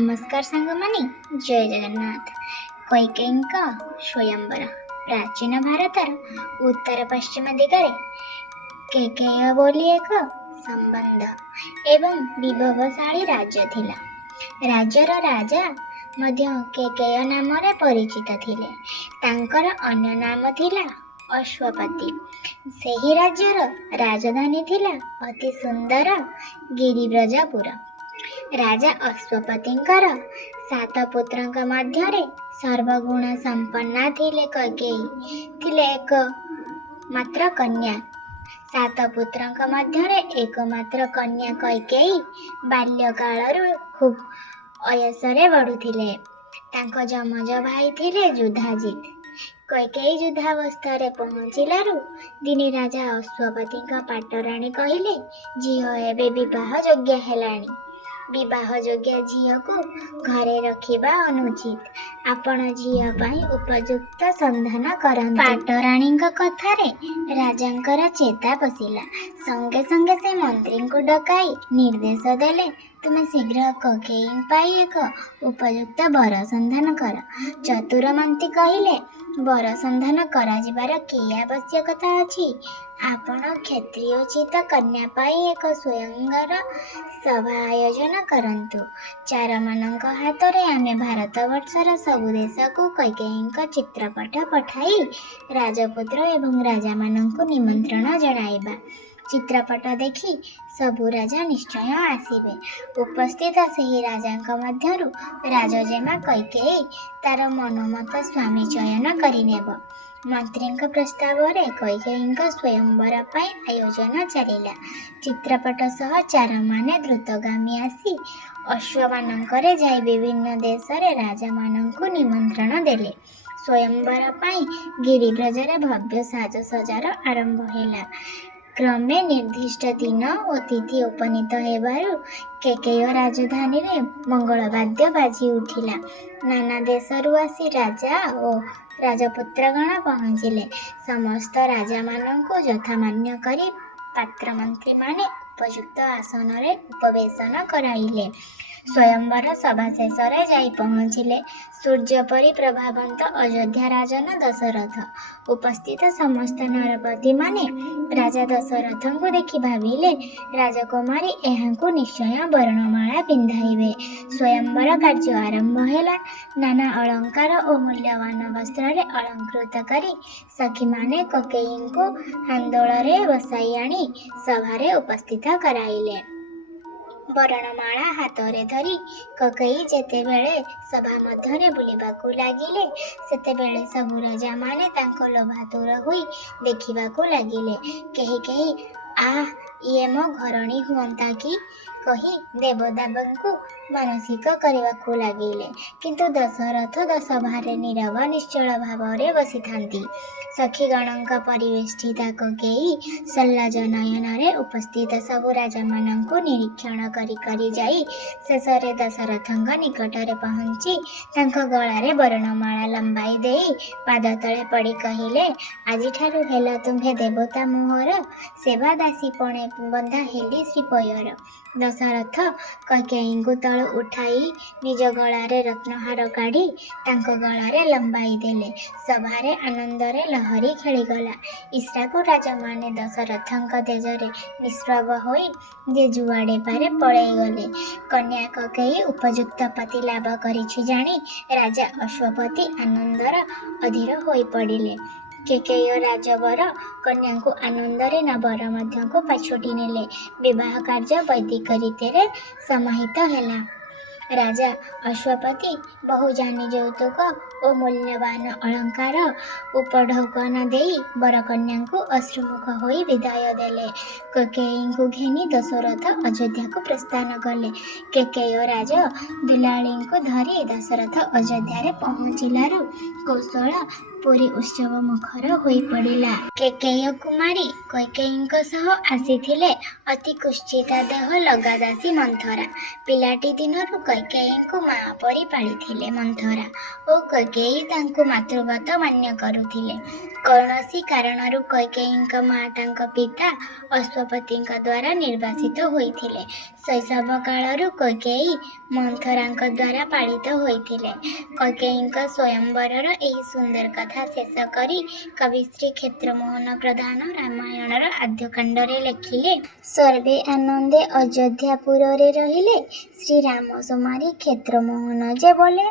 नमस्कार सांगमानी जय जगन्नाथ। कैकेयीଙ୍କ स्वयंवर प्राचीन भारतर उत्तर पश्चिम दिगरे कैकेयी बोली एक संबंध एवं विभवशाली राज्य थिला। राज्यर राजा मध्य कैकेयी नामरे परिचित थिले। तांकर अन्य नाम थिला अश्वपति। सेही राज्यर राजधानी थिला अति सुंदर गिरिव्रजपुर। राजा अश्वपतिंकर 7 पुत्रंक मध्यरे सर्वगुण संपन्ना थिले कैकेयी थिले एक मात्र कन्या। 7 पुत्रंक मध्यरे एकमात्र कन्या कैकेयी बाल्यकालरू खूब अयसरे बढुथिले। तांको जमज भाई थिले युधाजित। कैकेयी युद्धावस्थारे पहुँचिलारू दिने राजा अश्वपतिंक पाटराणी कहिले, झीओ एबे विवाह योग्य हेलाणी। विवाह योग्य झीओ को घरे रखिबा अनुचित। आपण झीओ पाई उपयुक्त संधान करंतु। पाटराणींक कथारे राजांकर चेता पसिला। संगे संगे से मंत्री को डकाई निर्देश देले, तुमे शीघ्र कैकेयी पाई एक उपयुक्त बर संधान कर। चतुर मंत्री कहिले, बर संधान कराजिबार कि आवश्यकता अछि? आपण क्षत्रियोचित कन्या पाई एक स्वयंवर सभा आयोजन करंतु। चार मानक हाथरे आमे भारतवर्षर सबु देश को कैकेयींक चित्रपट पठाई राजपुत्र एवं राजा मानंकु निमंत्रण जणाइबा। चित्रपट देखि सबु राजा निश्चय आसिबे। उपस्थित सेही राजांक मध्यरु राजजेमा कैकेयी तार मनोमत स्वामी चयन करिनेब। मंत्रींक प्रस्तावरे कैकेयींक स्वयंवर पाई आयोजन चलिला। चित्रपट सह चार माने द्रुतगामी आसी अश्वमानंकरे जाई विभिन्न देशरे राजा मानंकु निमंत्रण देले। स्वयंवर पाई गिरिव्रजरे भव्य साजसजार आरंभ होला। क्रमे निर्दिष्ट दिन और तिथि उपनीत हेबारु कैकेयी राजधानी रे मंगलवाद्य बाजी उठिला। नाना देशरु आसी राजा और राजपुत्रगण पहुँचिले। समस्त राजा मानंकु यथामान्य करी पात्र मंत्री माने उपयुक्त आसन रे उपवेशन कराइले। स्वयंवर सभा शेषरे जाई पहुँचिले सूर्य परी प्रभावंत अयोध्या राजन दशरथ। उपस्थित समस्त नरपति माने राजा दशरथ को देखि भाविले, राजकुमारी एहांकु निश्चय वर्णमाला पिंधाइबे। स्वयंवर कार्य आरंभ होला। नाना अलंकार और मूल्यवान वस्त्र रे अलंकृत करी सखी माने कैकेयी को हांदोलरे बसाई आनी सभारे उपस्थित कराइले। वर्णमाला हाथरे धरी कैकेयी जेतेबेले सभा मध्यरे बुलिबाकु लागिले, सेतेबेले सबु राजा माने तांको लोभातुर होई देखिबाकु लागिले। केही केही आ ये मो घरणी हुअंता कि कही देवदेवंकु मानसिक करबाकु लागिले। किंतु दशरथ सभारे नीरव निश्चल भावरे बसिथांती। सखीगणंक परिवेष्टिता कैकेयी सल्लाज नयनरे उपस्थित सबु राजा मानंकु निरीक्षण करी करी जाई शेषरे दशरथंक निकटरे पहुंची तांको गळारे वर्णमाला लंबाई देई पाद तळे पड़ी कहिले, आजि ठारु हेला तुम्हे देवता मोहर सेवा दासी पणे बंधा हेली श्रीपयर। दशरथ कैकेयींकु तळु उठाई निज गळारे रत्नहार काढ़ी तांको गळारे लंबाई देले। सभारे आनंदरे लहरी खेलीगला। इस्राकु राजा माने दशरथंक तेजरे निष्प्रभ होई जे जुआड़े पारे पळेई गले। कन्या कैकेयी उपयुक्त पति लाभ करिछि जानी राजा अश्वपति आनंदर अधीर होई पड़िले। कैकेयी राजवर कन्या को आनंदरे नवर मध्य को पाछोटी नेले। विवाह कार्य वैदिक रीतिरे समाहित हेला। राजा अश्वपति बहुजानी यौतुक और मूल्यवान अलंकार उपढौकन देई बर कन्या को अश्रुमुख होई विदाय देले। कैकेयी को घेनी दशरथ अयोध्या को प्रस्थान कले। कैकेयी राज दुलाळी को धरी दशरथ अयोध्या रे पहुँचिलारू कौशल पुरी उत्सव मुखर होई पड़िला। कैकेयी कुमारी कैकेयी सह आसीथिले अति कुश्चिता देह लगा दासी मंथरा। पिलाटी दिनरु कैकेयी को माँ परी पालिथिले मंथरा और कैकेयी तांको मातृव्रत मान्य करुथिले। कौनसी कारणरु कैकेयी माँ तांको पिता अश्वपति द्वारा निर्वासित होइथिले। ଶୈଶବ କାଳରୁ କୈକେୟୀ ମନ୍ଥରାଙ୍କ ଦ୍ୱାରା ପାଳିତ ହୋଇଥିଲେ। କୈକେୟୀଙ୍କ ସ୍ୱୟଂବରର ଏହି ସୁନ୍ଦର କଥା ଶେଷ କରି କବିଶ୍ରୀ କ୍ଷେତ୍ରମୋହନ ପ୍ରଧାନ ରାମାୟଣର ଆଦ୍ୟକାଣ୍ଡରେ ଲେଖିଲେ, ସର୍ବେ ଆନନ୍ଦେ ଅଯୋଧ୍ୟାପୁରରେ ରହିଲେ, ଶ୍ରୀରାମ ସୁମାରି କ୍ଷେତ୍ରମୋହନ ଯେ ବୋଲେ।